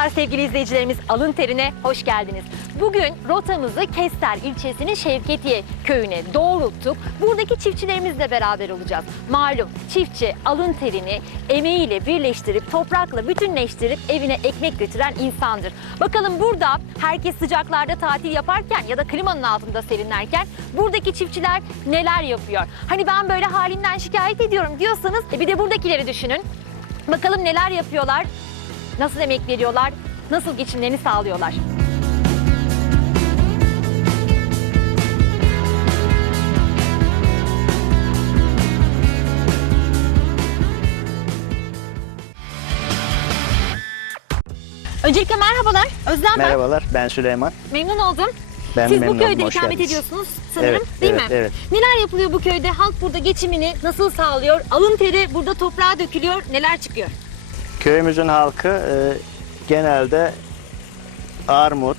Merhabalar sevgili izleyicilerimiz. Alın Teri'ne hoş geldiniz. Bugün rotamızı Kester ilçesinin Şevketiye köyüne doğrulttuk. Buradaki çiftçilerimizle beraber olacağız. Malum çiftçi alın terini emeğiyle birleştirip toprakla bütünleştirip evine ekmek götüren insandır. Bakalım burada herkes sıcaklarda tatil yaparken ya da klimanın altında serinlerken buradaki çiftçiler neler yapıyor? Hani ben böyle halimden şikayet ediyorum diyorsanız e bir de buradakileri düşünün. Bakalım neler yapıyorlar, nasıl emek veriyorlar, nasıl geçimlerini sağlıyorlar. Öncelikle merhabalar. Özlem ben. Merhabalar, ben Süleyman. Memnun oldum. Ben Siz bu memnun oldum, köyde ikamet geldiniz. ediyorsunuz sanırım Evet, değil evet, mi? evet. Neler yapılıyor bu köyde? Halk burada geçimini nasıl sağlıyor? Alın teri burada toprağa dökülüyor. Neler çıkıyor? Köyümüzün halkı e, genelde armut,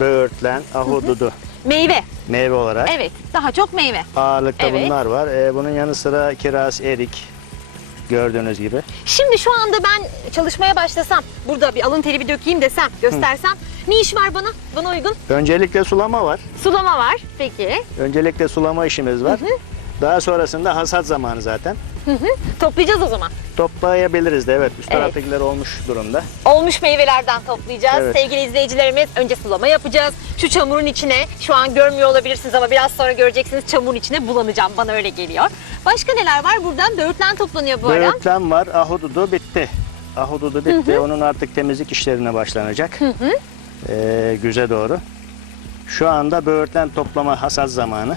böğürtlen, ahududu Meyve. meyve olarak Evet. Daha çok meyve. ağırlıkta Evet. bunlar var. E, bunun yanı sıra kiraz, erik gördüğünüz gibi. Şimdi şu anda ben çalışmaya başlasam, burada bir alın teri bir dökeyim desem, göstersem ne iş var bana? Bana uygun. Öncelikle sulama var. Sulama var. Peki. Öncelikle sulama işimiz var. Daha sonrasında hasat zamanı zaten. Toplayacağız o zaman. Toplayabiliriz de evet. Üst Evet. taraftakiler olmuş durumda. Olmuş meyvelerden toplayacağız. Evet. Sevgili izleyicilerimiz önce sulama yapacağız. Şu çamurun içine şu an görmüyor olabilirsiniz ama biraz sonra göreceksiniz çamurun içine bulanacağım. Bana öyle geliyor. Başka neler var? Buradan böğürtlen toplanıyor bu ara. Böğürtlen var, ahududu bitti. Ahududu bitti. Onun artık temizlik işlerine başlanacak. Ee, güze doğru. Şu anda böğürtlen toplama hasat zamanı.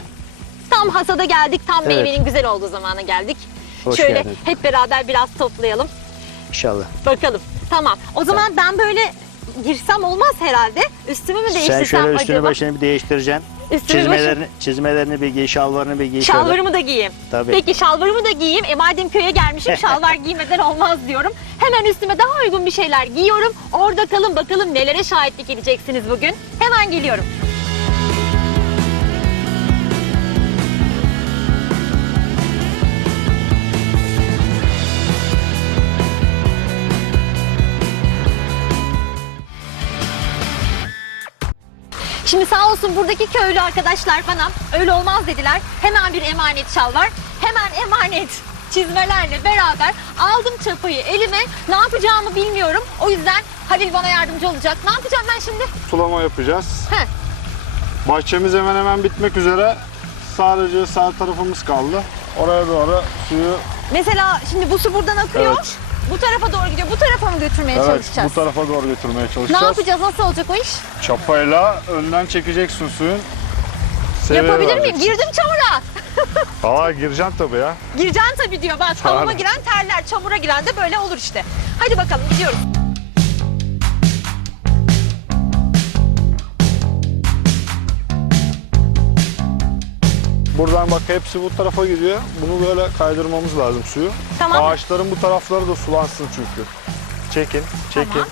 Tam hasada geldik. Tam Evet. meyvenin güzel olduğu zamana geldik. Hoş Şöyle geldiniz. hep beraber biraz toplayalım. İnşallah. Bakalım. Tamam. O zaman ben böyle girsem olmaz herhalde. Üstümü mü değiştirsem Sen şöyle üstünü acaba? başını bir değiştireceksin. Üstümü Çizmelerini, çizmelerini bir giy, şalvarını bir giy. şöyle. Şalvarımı da giyeyim. Tabii. Peki şalvarımı da giyeyim. E madem köye gelmişim şalvar giymeden olmaz diyorum. Hemen üstüme daha uygun bir şeyler giyiyorum. Orada kalın bakalım nelere şahitlik edeceksiniz bugün. Hemen geliyorum. Şimdi sağ olsun buradaki köylü arkadaşlar bana öyle olmaz dediler. Hemen bir emanet şal var. Hemen emanet çizmelerle beraber aldım çapayı elime. Ne yapacağımı bilmiyorum. O yüzden Halil bana yardımcı olacak. Ne yapacağım ben şimdi? sulama yapacağız. Heh. Bahçemiz hemen hemen bitmek üzere. Sadece sağ tarafımız kaldı. Oraya doğru suyu Mesela şimdi bu su buradan akıyor. Evet. Bu tarafa doğru gidiyor. Bu tarafa mı götürmeye evet, çalışacağız? bu tarafa doğru götürmeye ne çalışacağız. yapacağız? Nasıl olacak o iş? Çapayla önden çekeceksin suyun. Seviye Yapabilir miyim? Girdim çamura. Aa gireceksin tabii ya. Gireceksin tabii diyor. Bak Aynen. giren terler, çamura giren de böyle olur işte. Hadi bakalım gidiyoruz. Buradan bak hepsi bu tarafa gidiyor. Bunu böyle kaydırmamız lazım suyu. Tamam. Ağaçların bu tarafları da sulansın çünkü. Çekin, çekin. Tamam.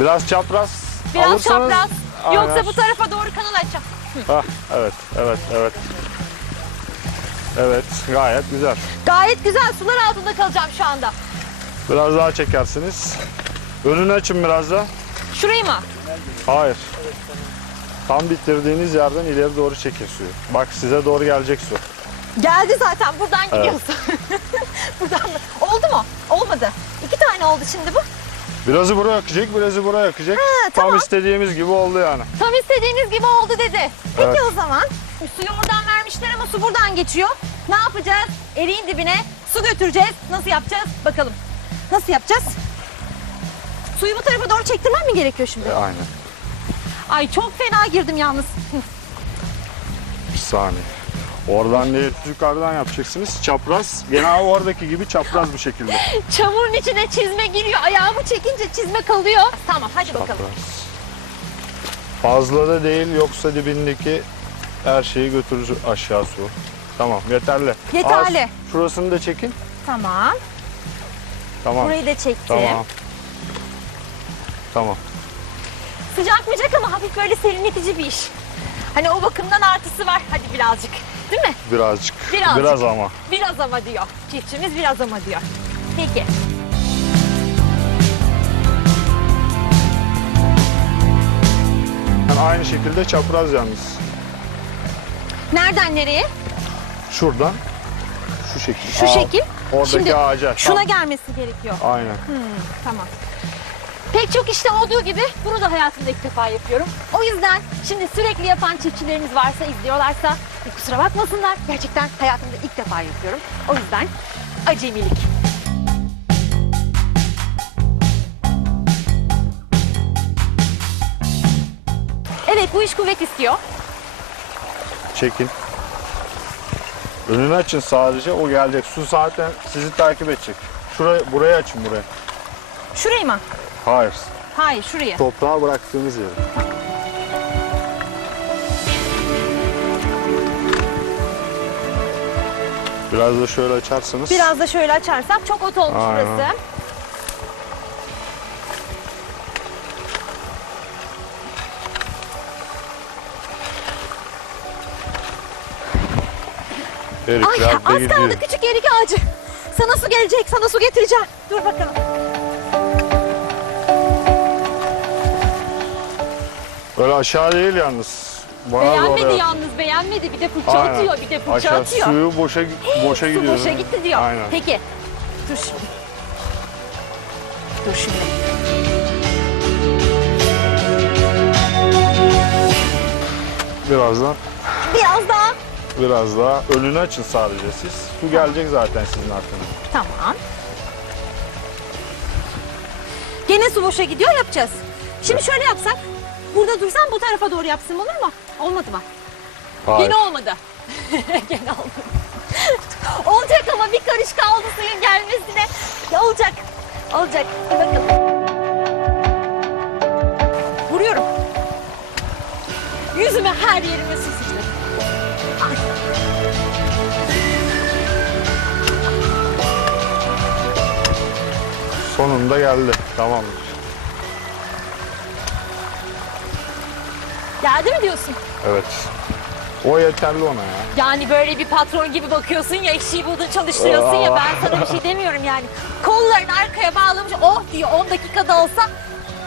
Biraz çapraz Biraz alırsanız... çapraz. Aynen. Yoksa bu tarafa doğru kanal açacağım. Hah, evet, evet, evet. Evet, gayet güzel. Gayet güzel sular altında kalacağım şu anda. Biraz daha çekersiniz. Önünü açın biraz da. Şurayı mı? Hayır. Tam bitirdiğiniz yerden ileri doğru çekin suyu. Bak size doğru gelecek su. Geldi zaten buradan Evet. gidiyorsun. buradan mı? Oldu mu? Olmadı. İki tane oldu şimdi bu. Birazı buraya akacak, birazı buraya akacak. tamam. Tam istediğimiz gibi oldu yani. Tam istediğiniz gibi oldu dedi. Peki Evet. o zaman suyu oradan vermişler ama su buradan geçiyor. Ne yapacağız? Eriğin dibine su götüreceğiz. Nasıl yapacağız? Bakalım. Nasıl yapacağız? Suyu bu tarafa doğru çektirmem mi gerekiyor şimdi? E, aynen. Ay çok fena girdim yalnız. Bir saniye. Oradan değil, yukarıdan yapacaksınız. Çapraz. Gene oradaki gibi çapraz bir şekilde. Çamurun içine çizme giriyor. Ayağımı çekince çizme kalıyor. Tamam hadi bakalım. Çapraz. Fazla da değil yoksa dibindeki her şeyi götürür aşağı su. Tamam yeterli. Yeterli. Az, şurasını da çekin. Tamam. Tamam. Burayı da çektim. Tamam. Tamam. Sıcakmayacak ama hafif böyle serinletici bir iş. Hani o bakımdan artısı var. Hadi birazcık. Değil mi? Birazcık. Birazcık. Biraz ama. Biraz ama diyor. Çiftçimiz biraz ama diyor. Peki. Yani aynı şekilde çapraz yalnız. Nereden nereye? Şuradan. Şu şekil. Şu Aa, şekil. Oradaki Şimdi ağaca. şuna Tam. gelmesi gerekiyor. Aynen. Hmm, tamam. Pek çok işte olduğu gibi bunu da hayatımda ilk defa yapıyorum. O yüzden şimdi sürekli yapan çiftçilerimiz varsa, izliyorlarsa kusura bakmasınlar. Gerçekten hayatımda ilk defa yapıyorum. O yüzden acemilik. Evet bu iş kuvvet istiyor. Çekin. Önünü açın sadece o gelecek. Su zaten sizi takip edecek. Şurayı, burayı açın buraya. Şurayı mı? Hayır. Hayır şurayı. Toprağa bıraktığınız yeri. Biraz da şöyle açarsanız. Biraz da şöyle açarsak çok ot olmuş Aynen. burası. Ay Erikler de az kaldı küçük erik ağacı. Sana su gelecek, sana su getireceğim. Dur bakalım. Öyle aşağı değil yalnız. Bana beğenmedi doğru yap. yalnız, beğenmedi. Bir de fırça Aynen. atıyor, bir de fırça Aşağı atıyor. suyu boşa boşa Su gidiyor. boşa gitti diyor. Aynen. Peki. Dur şimdi. Dur şimdi. Birazdan Biraz daha. biraz daha önünü açın sadece siz. Su gelecek zaten sizin arkanıza. Tamam. Gene su boşa gidiyor yapacağız. Şimdi şöyle yapsak. Burada dursan bu tarafa doğru yapsın olur mu? Olmadı mı? Hayır. Yine olmadı. Gene olmadı. Olacak ama bir karış kaldı suyun gelmesine. Ya olacak. Olacak. Dur bakalım. Vuruyorum. Yüzüme her yerime su. Sonunda geldi. Tamamdır. Geldi mi diyorsun? Evet. O yeterli ona ya. Yani böyle bir patron gibi bakıyorsun ya işi buldun çalıştırıyorsun ya ben sana bir şey demiyorum yani. Kollarını arkaya bağlamış oh diyor 10 dakikada olsa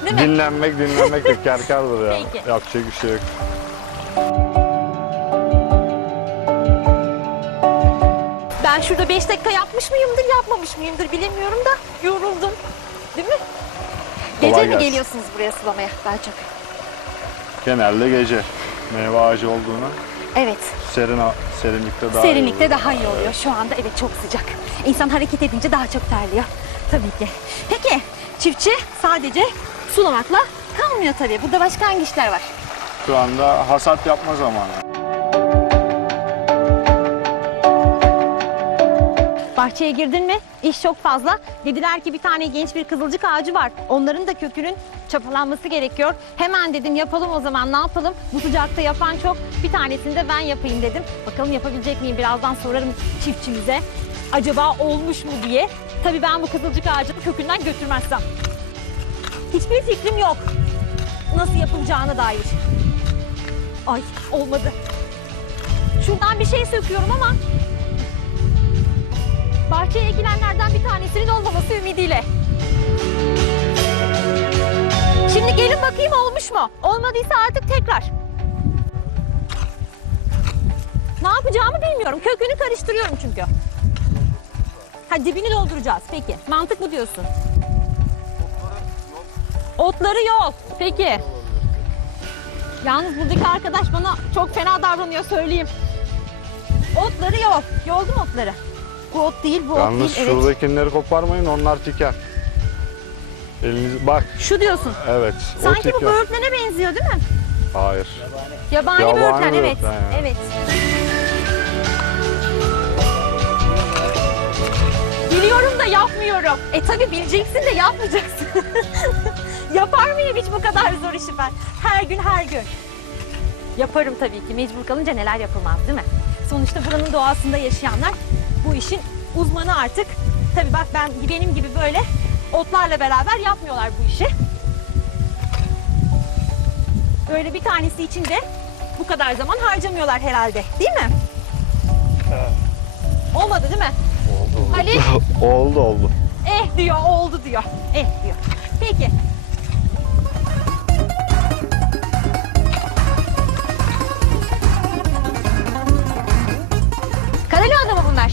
değil mi? Dinlenmek dinlenmek de kerkardır ya. Peki. Yapacak bir şey yok. Ben şurada 5 dakika yapmış mıyımdır yapmamış mıyımdır bilemiyorum da yoruldum. Değil mi? Gece Kolay mi gelsin. geliyorsunuz buraya sulamaya daha çok? Genelde gece. Meyve ağacı olduğuna Evet. serin serinlikte daha iyi Serinlikte oluyor. daha iyi oluyor. Şu anda evet çok sıcak. İnsan hareket edince daha çok terliyor. Tabii ki. Peki çiftçi sadece sulamakla kalmıyor tabii. Burada başka hangi işler var? Şu anda hasat yapma zamanı. Bahçeye girdin mi? İş çok fazla. Dediler ki bir tane genç bir kızılcık ağacı var. Onların da kökünün çapalanması gerekiyor. Hemen dedim yapalım o zaman ne yapalım? Bu sıcakta yapan çok. Bir tanesini de ben yapayım dedim. Bakalım yapabilecek miyim? Birazdan sorarım çiftçimize. Acaba olmuş mu diye. Tabii ben bu kızılcık ağacını kökünden götürmezsem. Hiçbir fikrim yok. Nasıl yapılacağına dair. Ay olmadı. Şuradan bir şey söküyorum ama bahçeye ekilenlerden bir tanesinin olmaması ümidiyle. Şimdi gelin bakayım olmuş mu? Olmadıysa artık tekrar. Ne yapacağımı bilmiyorum. Kökünü karıştırıyorum çünkü. Ha dibini dolduracağız. Peki. Mantık mı diyorsun? Otları yol. Peki. Yalnız buradaki arkadaş bana çok fena davranıyor söyleyeyim. Otları yol. Yoldum otları. Bu ot değil, bu ot Yalnız değil. Evet. şuradakileri koparmayın onlar tiken. Eliniz bak Şu diyorsun. evet o Sanki bu tiken. böğürtlene benziyor değil mi? Hayır. Yabani, Yabani böğürtlen evet. böğürtlen yani. Evet. Biliyorum da yapmıyorum. E tabi bileceksin de yapmayacaksın. Yapar mıyım hiç bu kadar zor işi ben? Her gün her gün. Yaparım tabii ki. Mecbur kalınca neler yapılmaz değil mi? Sonuçta buranın doğasında yaşayanlar bu işin uzmanı artık. Tabii bak ben benim gibi böyle otlarla beraber yapmıyorlar bu işi. Böyle bir tanesi için de bu kadar zaman harcamıyorlar herhalde. Değil mi? Olmadı değil mi? Ali Oldu oldu. eh diyor, oldu diyor. Eh diyor. Peki.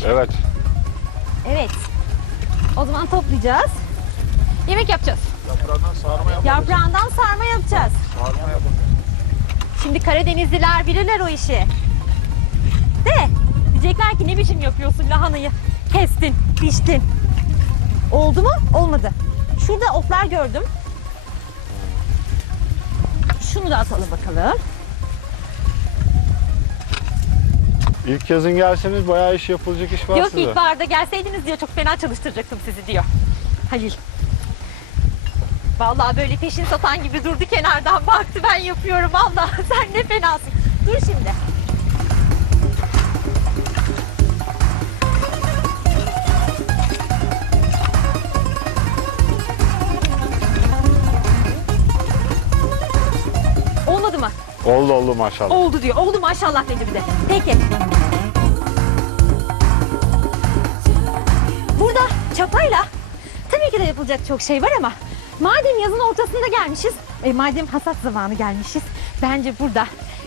Evet. Evet. O zaman toplayacağız. Yemek yapacağız. Yaprağından sarma yap. Yaprağından sarma yapacağız. Sarma yapalım. Şimdi Karadenizliler bilirler o işi. De diyecekler ki ne biçim yapıyorsun lahanayı? Kestin, biçtin. Oldu mu? Olmadı. Şurada otlar gördüm. Şunu da atalım bakalım. İlk yazın gelseniz bayağı iş yapılacak iş var Yok size. ilkbaharda gelseydiniz diyor çok fena çalıştıracaktım sizi diyor. Halil. Vallahi böyle peşin satan gibi durdu kenardan baktı ben yapıyorum vallahi sen ne fenasın. Dur şimdi. Oldu oldu maşallah. Oldu diyor. Oldu maşallah dedi bir de. Peki. Burada çapayla tabii ki de yapılacak çok şey var ama madem yazın ortasında gelmişiz, e, madem hasat zamanı gelmişiz, bence burada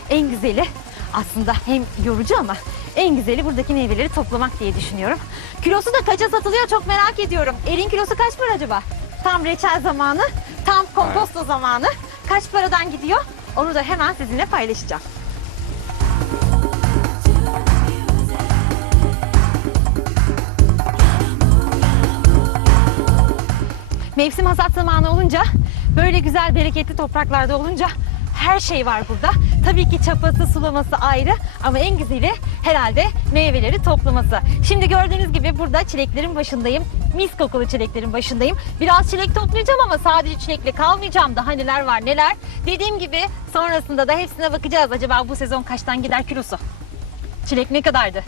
en güzeli aslında hem yorucu ama en güzeli buradaki meyveleri toplamak diye düşünüyorum. Kilosu da kaça satılıyor çok merak ediyorum. Erin kilosu kaç para acaba? Tam reçel zamanı, tam komposto zamanı. Kaç paradan gidiyor? Onu da hemen sizinle paylaşacağım. Mevsim hasat zamanı olunca böyle güzel bereketli topraklarda olunca her şey var burada. Tabii ki çapası, sulaması ayrı ama en güzeli herhalde meyveleri toplaması. Şimdi gördüğünüz gibi burada çileklerin başındayım. Mis kokulu çileklerin başındayım. Biraz çilek toplayacağım ama sadece çilekle kalmayacağım. Daha neler var neler. Dediğim gibi sonrasında da hepsine bakacağız. Acaba bu sezon kaçtan gider kilosu? Çilek ne kadardı?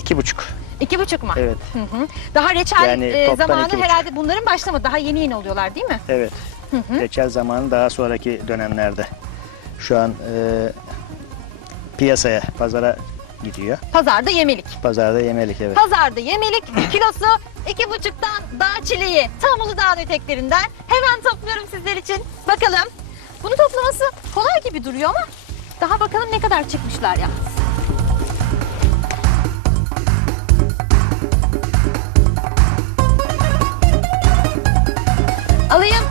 İki buçuk. İki buçuk mu? Evet. Hı hı. Daha reçel Yani e, zamanı herhalde bunların başlamadı. Daha yeni yeni oluyorlar değil mi? Evet. Reçel zamanı daha sonraki dönemlerde. Şu an e, piyasaya, pazara gidiyor. Pazarda yemelik. Pazarda yemelik evet. Pazarda yemelik kilosu iki buçuktan dağ çileği tam Uludağ'ın eteklerinden hemen topluyorum sizler için. Bakalım. Bunu toplaması kolay gibi duruyor ama daha bakalım ne kadar çıkmışlar ya. Alayım.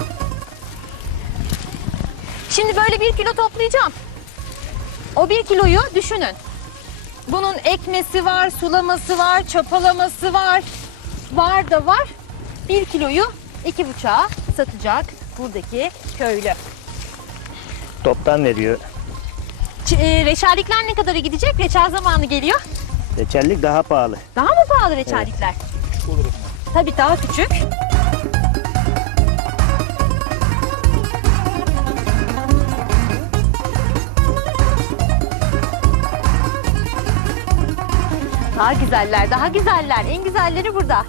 Şimdi böyle bir kilo toplayacağım. O bir kiloyu düşünün. Bunun ekmesi var, sulaması var, çapalaması var. Var da var. Bir kiloyu iki buçuğa satacak buradaki köylü. Toptan veriyor. Ç- e, reçellikler ne kadara gidecek? Reçel zamanı geliyor. Reçellik daha pahalı. Daha mı pahalı reçellikler? Tabii daha küçük. Daha güzeller, daha güzeller. En güzelleri burada.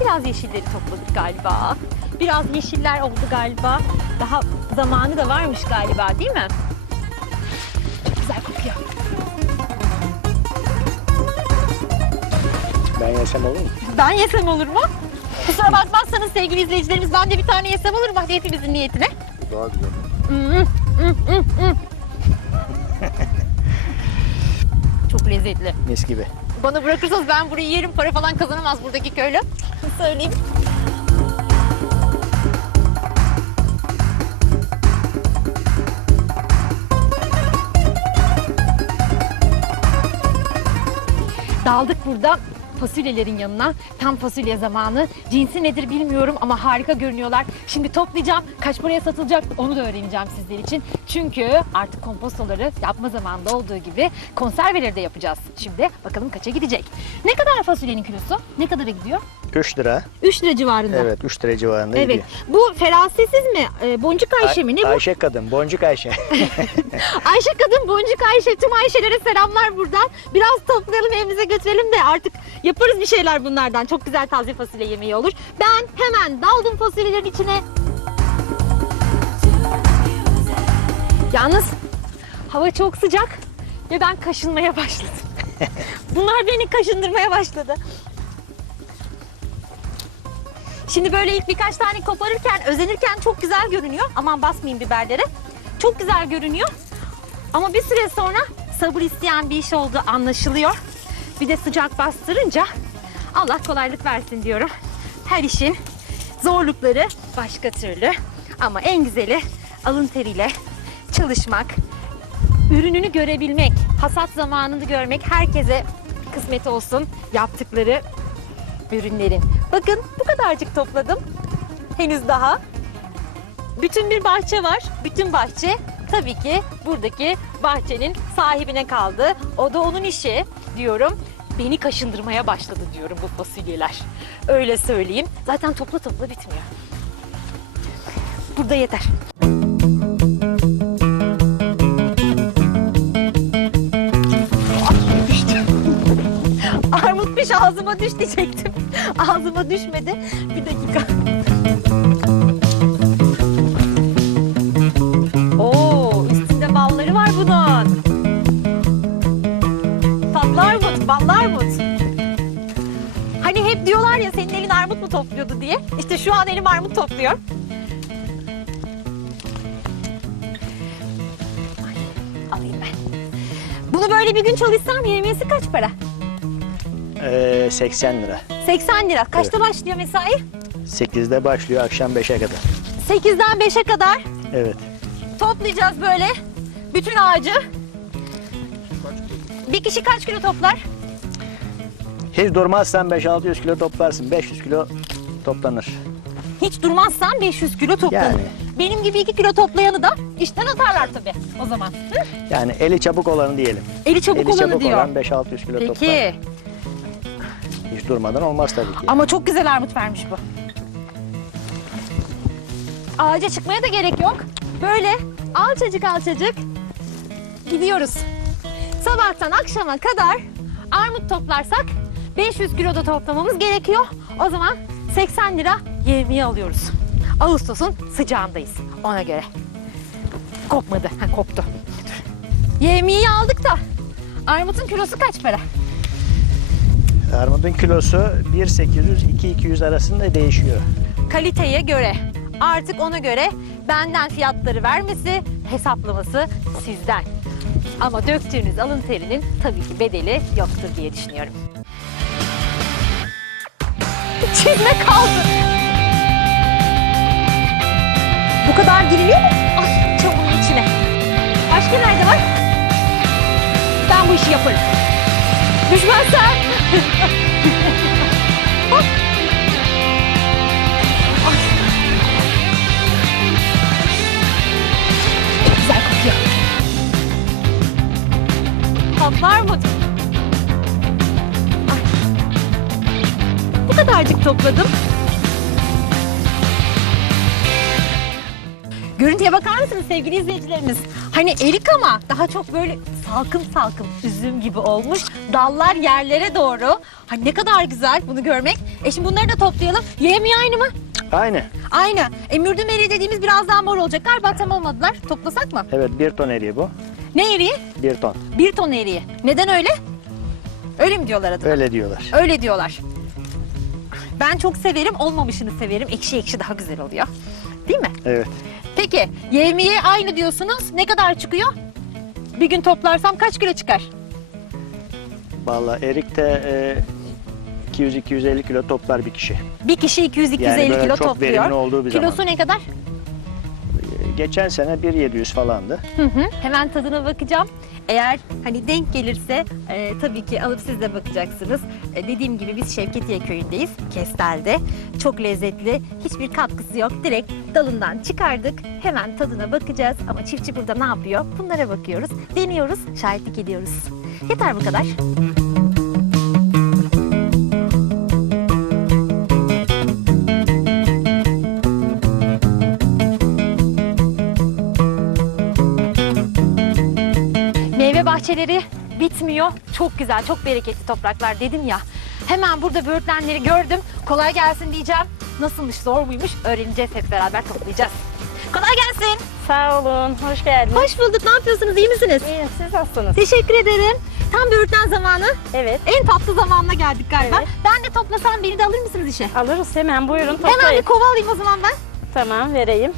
Biraz yeşilleri topladık galiba. Biraz yeşiller oldu galiba. Daha zamanı da varmış galiba değil mi? Çok güzel kokuyor. Ben yesem olur mu? Ben yesem olur mu? Kusura bakmazsanız sevgili izleyicilerimiz ben de bir tane yesem olur mu? Hadi hepimizin niyetine. Daha güzel. Mm, mm, mm, mm. Lezzetli. Mis gibi. Bana bırakırsanız ben burayı yerim. Para falan kazanamaz buradaki köylü. Söyleyeyim. Daldık burada fasulyelerin yanına. Tam fasulye zamanı. Cinsi nedir bilmiyorum ama harika görünüyorlar. Şimdi toplayacağım. Kaç paraya satılacak onu da öğreneceğim sizler için. Çünkü artık kompostoları yapma zamanında olduğu gibi konserveleri de yapacağız. Şimdi bakalım kaça gidecek. Ne kadar fasulyenin kilosu? Ne kadara gidiyor? 3 lira. 3 lira civarında. Evet 3 lira civarında Evet. gidiyor. Bu ferasetsiz mi? Ee, boncuk Ayşe mi? Ne bu? Ayşe kadın, boncuk Ayşe. Ayşe kadın, boncuk Ayşe, tüm Ayşelere selamlar buradan. Biraz toplayalım evimize götürelim de artık yaparız bir şeyler bunlardan. Çok güzel taze fasulye yemeği olur. Ben hemen daldım fasulyelerin içine. Yalnız hava çok sıcak ve ben kaşınmaya başladım. Bunlar beni kaşındırmaya başladı. Şimdi böyle ilk birkaç tane koparırken, özenirken çok güzel görünüyor. Aman basmayayım biberlere. Çok güzel görünüyor. Ama bir süre sonra sabır isteyen bir iş olduğu anlaşılıyor. Bir de sıcak bastırınca Allah kolaylık versin diyorum. Her işin zorlukları başka türlü. Ama en güzeli alın teriyle çalışmak, ürününü görebilmek, hasat zamanını görmek herkese kısmet olsun yaptıkları ürünlerin. Bakın bu kadarcık topladım. Henüz daha. Bütün bir bahçe var. Bütün bahçe tabii ki buradaki bahçenin sahibine kaldı. O da onun işi diyorum. Beni kaşındırmaya başladı diyorum bu fasulyeler. Öyle söyleyeyim. Zaten topla topla bitmiyor. Burada yeter. Ağzıma düş diyecektim. Ağzıma düşmedi. Bir dakika. Oo, üstünde balları var bunun. Tatlı armut, ballı armut. Hani hep diyorlar ya senin elin armut mu topluyordu diye. İşte şu an elim armut topluyor. Ay, Alayım ben. Bunu böyle bir gün çalışsam yemesi kaç para? Ee, 80 lira. 80 lira. Kaçta başlıyor mesai? 8'de başlıyor akşam 5'e kadar. 8'den 5'e kadar Evet. toplayacağız böyle bütün ağacı. Bir kişi kaç kilo toplar? Hiç durmazsan 5-600 kilo toplarsın. 500 kilo toplanır. Hiç durmazsan 500 kilo toplanır. Yani. Benim gibi 2 kilo toplayanı da işten atarlar tabii o zaman. Hı? Yani eli çabuk olanı diyelim. Eli çabuk eli olanı çabuk diyor. olan 5-600 kilo toplar. Peki. Durmadan olmaz tabii ki. Ama çok güzel armut vermiş bu. Ağaca çıkmaya da gerek yok. Böyle alçacık alçacık gidiyoruz. Sabahtan akşama kadar armut toplarsak 500 kilo da toplamamız gerekiyor. O zaman 80 lira yevmiye alıyoruz. Ağustos'un sıcağındayız ona göre. Kopmadı. Ha, koptu. Yevmiyeyi aldık da armutun kilosu kaç para? Armudun kilosu 1.800-2.200 arasında değişiyor. kaliteye göre artık ona göre benden fiyatları vermesi, hesaplaması sizden. Ama döktüğünüz alın terinin tabii ki bedeli yoktur diye düşünüyorum. Çizme kaldı. Bu kadar giriliyor mu? Ay çabuğun içine. Başka nerede var? Ben bu işi yaparım. Düşmezsen. Hop. Güzel kokuyor. Patlar mı? Ay. Bu kadarcık topladım. Görüntüye bakar mısınız sevgili izleyicilerimiz? Hani erik ama daha çok böyle salkım salkım üzüm gibi olmuş. Dallar yerlere doğru. Hani ne kadar güzel bunu görmek. E şimdi bunları da toplayalım. Yemiyor aynı mı? Aynı. Aynı. E mürdüm eriği dediğimiz biraz daha mor olacak. Galiba tam olmadılar. Toplasak mı? Evet bir ton eriği bu. Ne eriği? Bir ton. Bir ton eriği. Neden öyle? Öyle mi diyorlar adına? Öyle diyorlar. Öyle diyorlar. Ben çok severim. Olmamışını severim. Ekşi ekşi daha güzel oluyor. Değil mi? Evet. Peki yevmiye aynı diyorsunuz. Ne kadar çıkıyor? Bir gün toplarsam kaç kilo çıkar? Vallahi erik de e, 200-250 kilo toplar bir kişi. Bir kişi 200-250 Yani böyle kilo çok topluyor. olduğu bir Kilosu zaman. ne kadar? Geçen sene 1.700 falandı. Hı hı. Hemen tadına bakacağım. Eğer hani denk gelirse e, tabii ki alıp siz de bakacaksınız. E, dediğim gibi biz Şevketiye köyündeyiz. Kestel'de. Çok lezzetli. Hiçbir katkısı yok. Direkt dalından çıkardık. Hemen tadına bakacağız. Ama çiftçi burada ne yapıyor? Bunlara bakıyoruz. Deniyoruz. Şahitlik ediyoruz. Yeter bu kadar. Bahçeleri bitmiyor. Çok güzel, çok bereketli topraklar dedim ya. Hemen burada böğürtlenleri gördüm. Kolay gelsin diyeceğim. Nasılmış, zor muymuş öğreneceğiz hep beraber toplayacağız. Kolay gelsin. Sağ olun, hoş geldiniz. Hoş bulduk. Ne yapıyorsunuz? İyi misiniz? İyiyim, siz nasılsınız? Teşekkür ederim. Tam böğürtlen zamanı. Evet, En tatlı zamanına geldik galiba. Evet. Ben de toplasam beni de alır mısınız işe? alırız hemen buyurun Hemen toplayın. bir kova alayım o zaman ben. Tamam, vereyim.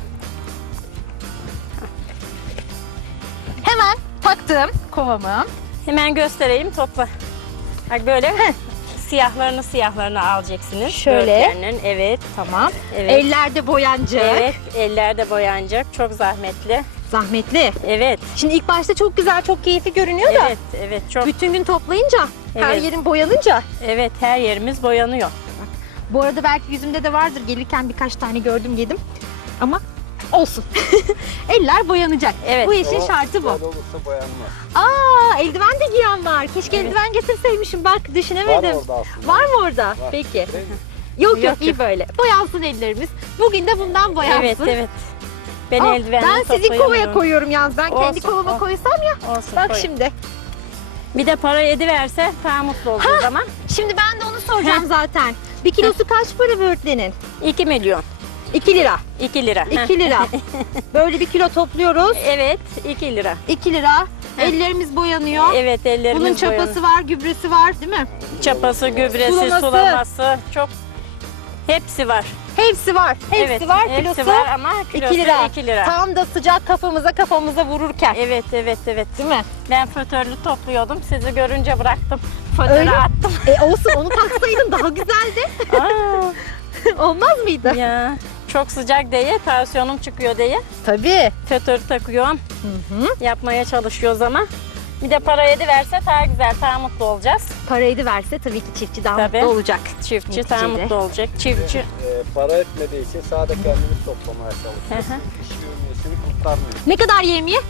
Taktım kovamı. Hemen göstereyim, topla. Bak böyle siyahlarını siyahlarını alacaksınız. Şöyle. Böğürtlenlerin, Evet. Tamam. Evet. Ellerde boyanacak. Evet, ellerde boyanacak. Çok zahmetli. Zahmetli. Evet. Şimdi ilk başta çok güzel, çok keyifli görünüyor da Evet, evet. Çok bütün gün toplayınca, her Evet. yerin boyanınca. Evet, her yerimiz boyanıyor. Bu arada belki yüzümde de vardır. Gelirken birkaç tane gördüm yedim. Ama olsun. Eller boyanacak. Evet. Bu işin şartı bu. olursa boyanmaz. Aa, eldiven de giyen var. Keşke Evet. eldiven getirseymişim. Bak düşünemedim. aslında. Var mı orada? Peki. Yok yok, Yok, iyi yok. böyle. Boyansın ellerimiz. Bugün de bundan boyansın. Evet, evet. Ben Aa, eldivenleri ben sizin kovaya toplayamıyorum. koyuyorum yalnız. Ben kendi Olsun, kovama koysam ya. Olsun, Bak koy. şimdi. Bir de para ediverse daha mutlu oluruz ama. Şimdi ben de onu soracağım zaten. Bir kilosu kaç para böğürtlenin? 2 milyon. 2 lira. 2 lira. 2 lira. Böyle bir kilo topluyoruz. Evet, 2 lira. 2 lira. Ellerimiz boyanıyor. Evet, ellerimiz Bunun çapası var, gübresi var değil mi? çapası, gübresi, Sulaması. sulaması, çok hepsi var. Hepsi var. Hepsi evet, var. hepsi Kilosu var ama 2 kilosu lira. 2 lira. Tam da sıcak kafamıza kafamıza vururken. Evet, evet, evet. Değil mi? Ben fötörlü topluyordum. Sizi görünce bıraktım. Fötörü Öyle attım. E olsun onu taksaydın daha güzeldi. Aa, Olmaz mıydı? ya çok sıcak diye, tansiyonum çıkıyor diye Tabii. fötörü takıyorum. Hı hı. Yapmaya çalışıyoruz ama. Bir de para verse daha güzel, daha mutlu olacağız. Parayı da verse tabii ki çiftçi daha Tabii. mutlu olacak. Çiftçi daha Neticede. mutlu olacak. Çiftçi. E, para etmediği için sadece kendimiz toplamaya Hı çalışıyoruz. İş yövmiyesini kurtarmıyor. Ne kadar yemiye?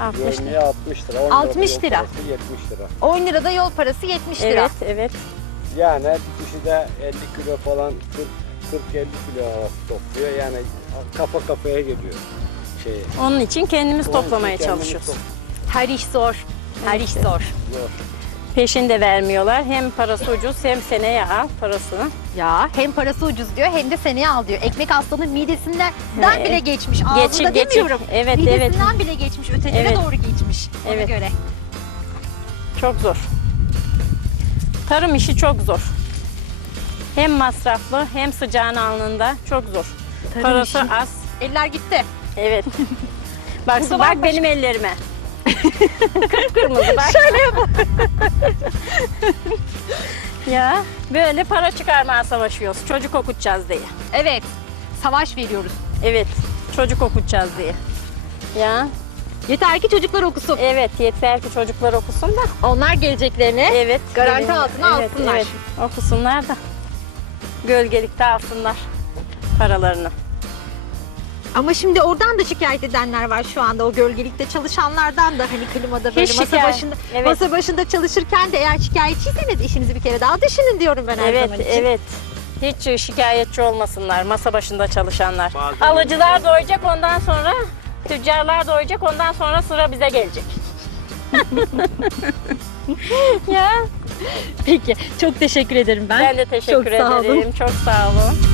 60 Yövmiye 60 lira. 10 60 yol lira. parası 70 lira. 10 lirada yol parası 70 lira. Evet, evet. Yani bir kişi de 50 kilo falan 40 40-50 kilo arası topluyor. Yani kafa kafaya geliyor şey. Onun için kendimiz Onun için toplamaya kendimiz çalışıyoruz. top- Her iş zor. Her iş zor. Zor. Peşin de vermiyorlar. Hem parası ucuz hem seneye al parasını. Ya hem parası ucuz diyor hem de seneye al diyor. Ekmek aslanın midesinden He. bile geçmiş. Ağzında Geçip geçip. demiyorum. Evet, evet. Midesinden bile geçmiş. Ötelere Evet. doğru geçmiş. Ona Evet. göre. Çok zor. Tarım işi çok zor. Hem masraflı hem sıcağın alnında çok zor. Tarım Parası işi. az. Eller gitti. Evet. bak bak bambaşka- benim ellerime. Kıpkırmızı bak. Şöyle yapalım. Ya böyle para çıkarmaya savaşıyoruz. Çocuk okutacağız diye. Evet. Savaş veriyoruz. Evet. Çocuk okutacağız diye. Ya Yeter ki çocuklar okusun. evet yeter ki çocuklar okusun da. Onlar geleceklerini Evet. Garanti altına evet, alsınlar. Evet, okusunlar da. Gölgelikte alsınlar paralarını. Ama şimdi oradan da şikayet edenler var şu anda o gölgelikte çalışanlardan da hani klimada böyle Hiç masa şikayet- başında evet. masa başında çalışırken de eğer şikayetçiyseniz işinizi bir kere daha düşünün diyorum ben her Evet, zaman için. evet. Hiç şikayetçi olmasınlar masa başında çalışanlar. Bazen- Alıcılar doyacak ondan sonra tüccarlar doyacak ondan sonra sıra bize gelecek. Ya Peki çok teşekkür ederim ben. ben de teşekkür Çok sağ olun. ederim. Çok sağ olun.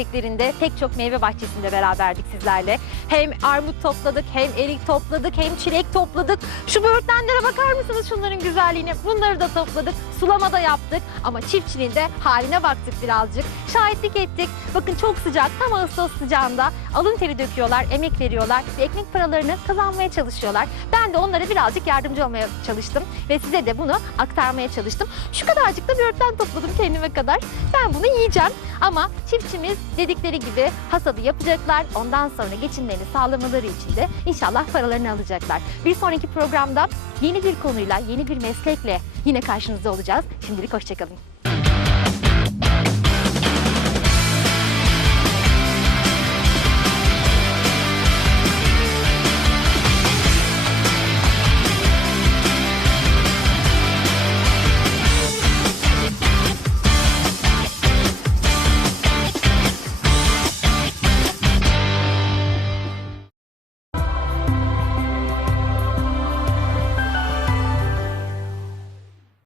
Eteklerinde pek çok meyve bahçesinde beraberdik sizlerle. Hem armut topladık, hem erik topladık, hem çilek topladık. Şu böğürtlenlere bakar mısınız şunların güzelliğine? Bunları da topladık, sulama da yaptık ama çiftçiliğin de haline baktık birazcık. Şahitlik ettik. Bakın çok sıcak, tam Ağustos sıcağında alın teri döküyorlar, emek veriyorlar ve ekmek paralarını kazanmaya çalışıyorlar. Ben de onlara birazcık yardımcı olmaya çalıştım ve size de bunu aktarmaya çalıştım. Şu kadarcık da böğürtlen topladım kendime kadar. Ben bunu yiyeceğim ama çiftçimiz dedikleri gibi hasadı yapacaklar. Ondan sonra geçimlerini sağlamaları için de inşallah paralarını alacaklar. Bir sonraki programda yeni bir konuyla, yeni bir meslekle yine karşınızda olacağız. Şimdilik hoşçakalın.